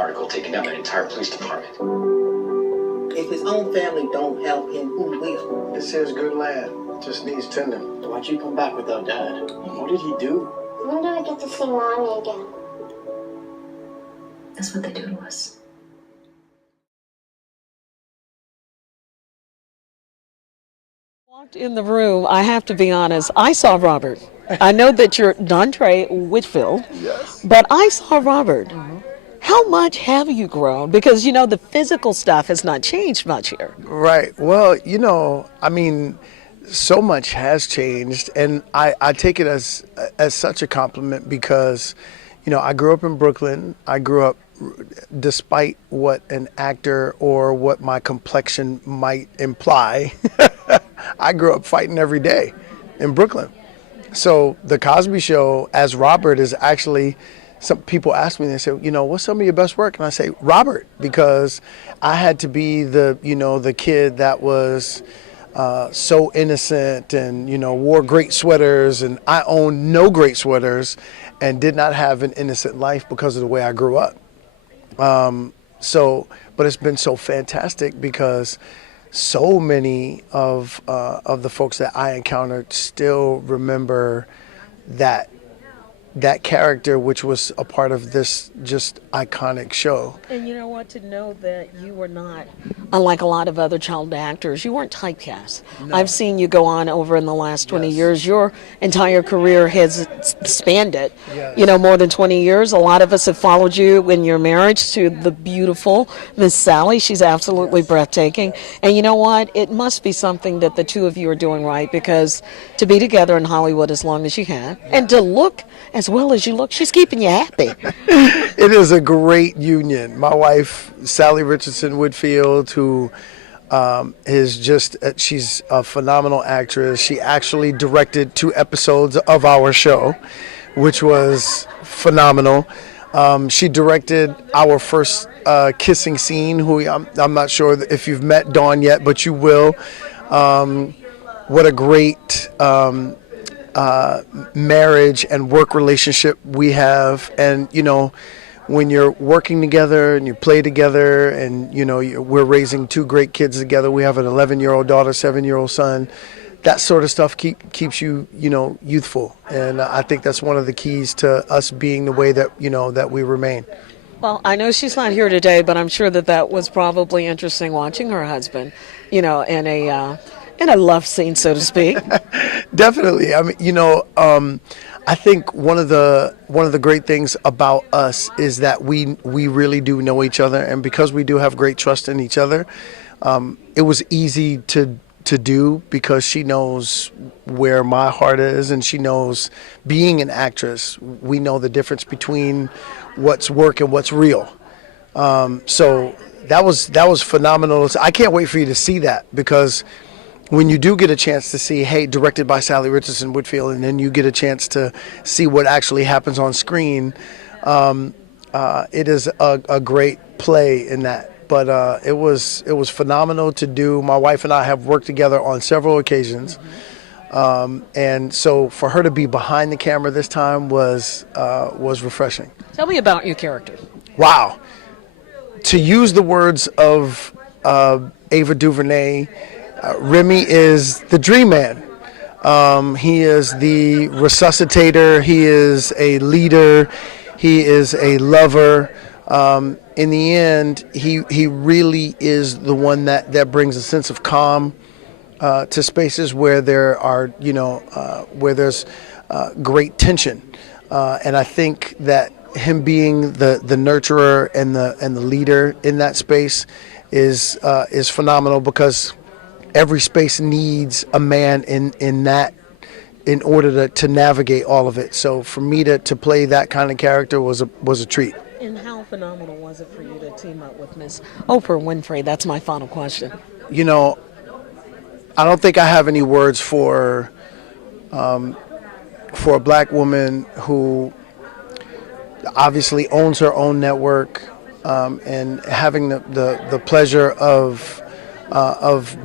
article taking down an entire police department. If his own family don't help him, who will? This here's good lad. Just needs tending. Why'd you come back without Dad? What did he do? When do I get to see Mommy again? That's what they do to us. Walked in the room, I have to be honest, I saw Robert. I know that you're Dondre Whitfield, Yes. but I saw Robert. How much have you grown? Because, you know, the physical stuff has not changed much here. Right. Well, you know, I mean, so much has changed, and I take it as such a compliment because, you know, I grew up in Brooklyn. I grew up, despite what an actor or what my complexion might imply, I grew up fighting every day in Brooklyn. So the Cosby Show as Robert is actually, some people ask me, they say, you know, what's some of your best work? And I say, Robert, because I had to be the, you know, the kid that was so innocent and, you know, wore great sweaters, and I owned no great sweaters and did not have an innocent life because of the way I grew up. But it's been so fantastic because so many of the folks that I encountered still remember that character, which was a part of this just iconic show. And you know what, to know that you were not, unlike a lot of other child actors, you weren't typecast. No. I've seen you go on over in the last 20 years. Your entire career has spanned it, you know, more than 20 years. A lot of us have followed you in your marriage to the beautiful Miss Salli. She's absolutely breathtaking. And you know what, it must be something that the two of you are doing right, because to be together in Hollywood as long as you have, and to look as well as you look, she's keeping you happy. It is a great union. My wife, Salli Richardson-Whitfield, who is just, she's a phenomenal actress. She actually directed 2 episodes of our show, which was phenomenal. She directed our first kissing scene, who I'm not sure if you've met Dawn yet, but you will. What a great marriage and work relationship we have. And, you know, when you're working together and you play together and, you know, we're raising 2 great kids together. We have an 11-year-old daughter, 7-year-old son. That sort of stuff keeps you, you know, youthful. And I think that's one of the keys to us being the way that, you know, that we remain. Well, I know she's not here today, but I'm sure that was probably interesting watching her husband, you know, in a love scene, so to speak. Definitely. I mean, you know, I think one of the great things about us is that we really do know each other, and because we do have great trust in each other, it was easy to do, because she knows where my heart is, and she knows, being an actress, we know the difference between what's work and what's real. So that was phenomenal. I can't wait for you to see that, because when you do get a chance to see, hey, directed by Salli Richardson-Whitfield, and then you get a chance to see what actually happens on screen, it is a great play in that. But it was phenomenal to do. My wife and I have worked together on several occasions, and so for her to be behind the camera this time was refreshing. Tell me about your character. Wow. To use the words of Ava DuVernay, Remy is the dream man. He is the resuscitator. He is a leader. He is a lover. In the end, he really is the one that brings a sense of calm to spaces where there are, you know, where there's great tension. And I think that him being the nurturer and the leader in that space is phenomenal, because every space needs a man in that, in order to navigate all of it. So for me to play that kind of character was a treat. And how phenomenal was it for you to team up with Miss Oprah Winfrey? That's my final question. You know, I don't think I have any words for a black woman who obviously owns her own network, and having the pleasure of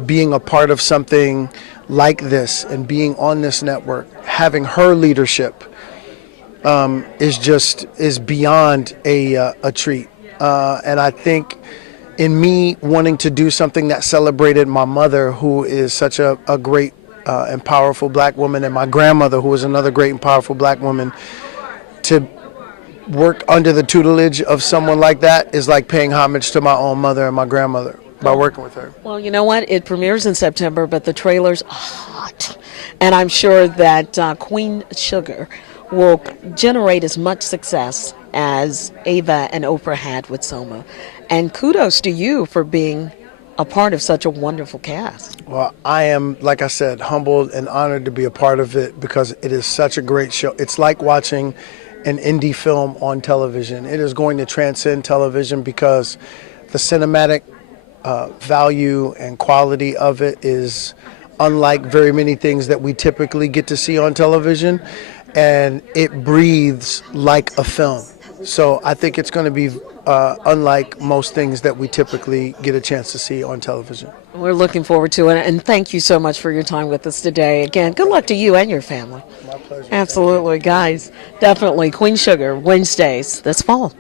being a part of something like this and being on this network, having her leadership is beyond a treat. And I think in me wanting to do something that celebrated my mother, who is such a great and powerful black woman, and my grandmother, who was another great and powerful black woman, to work under the tutelage of someone like that is like paying homage to my own mother and my grandmother by working with her. Well, you know what? It premieres in September, but the trailer's hot. And I'm sure that Queen Sugar will generate as much success as Ava and Oprah had with Soma. And kudos to you for being a part of such a wonderful cast. Well, I am, like I said, humbled and honored to be a part of it because it is such a great show. It's like watching an indie film on television. It is going to transcend television because the cinematic value and quality of it is unlike very many things that we typically get to see on television, and it breathes like a film. So I think it's going to be unlike most things that we typically get a chance to see on television. We're looking forward to it, and thank you so much for your time with us today. Again, good luck to you and your family. My pleasure. Absolutely, guys. Definitely Queen Sugar, Wednesdays this fall.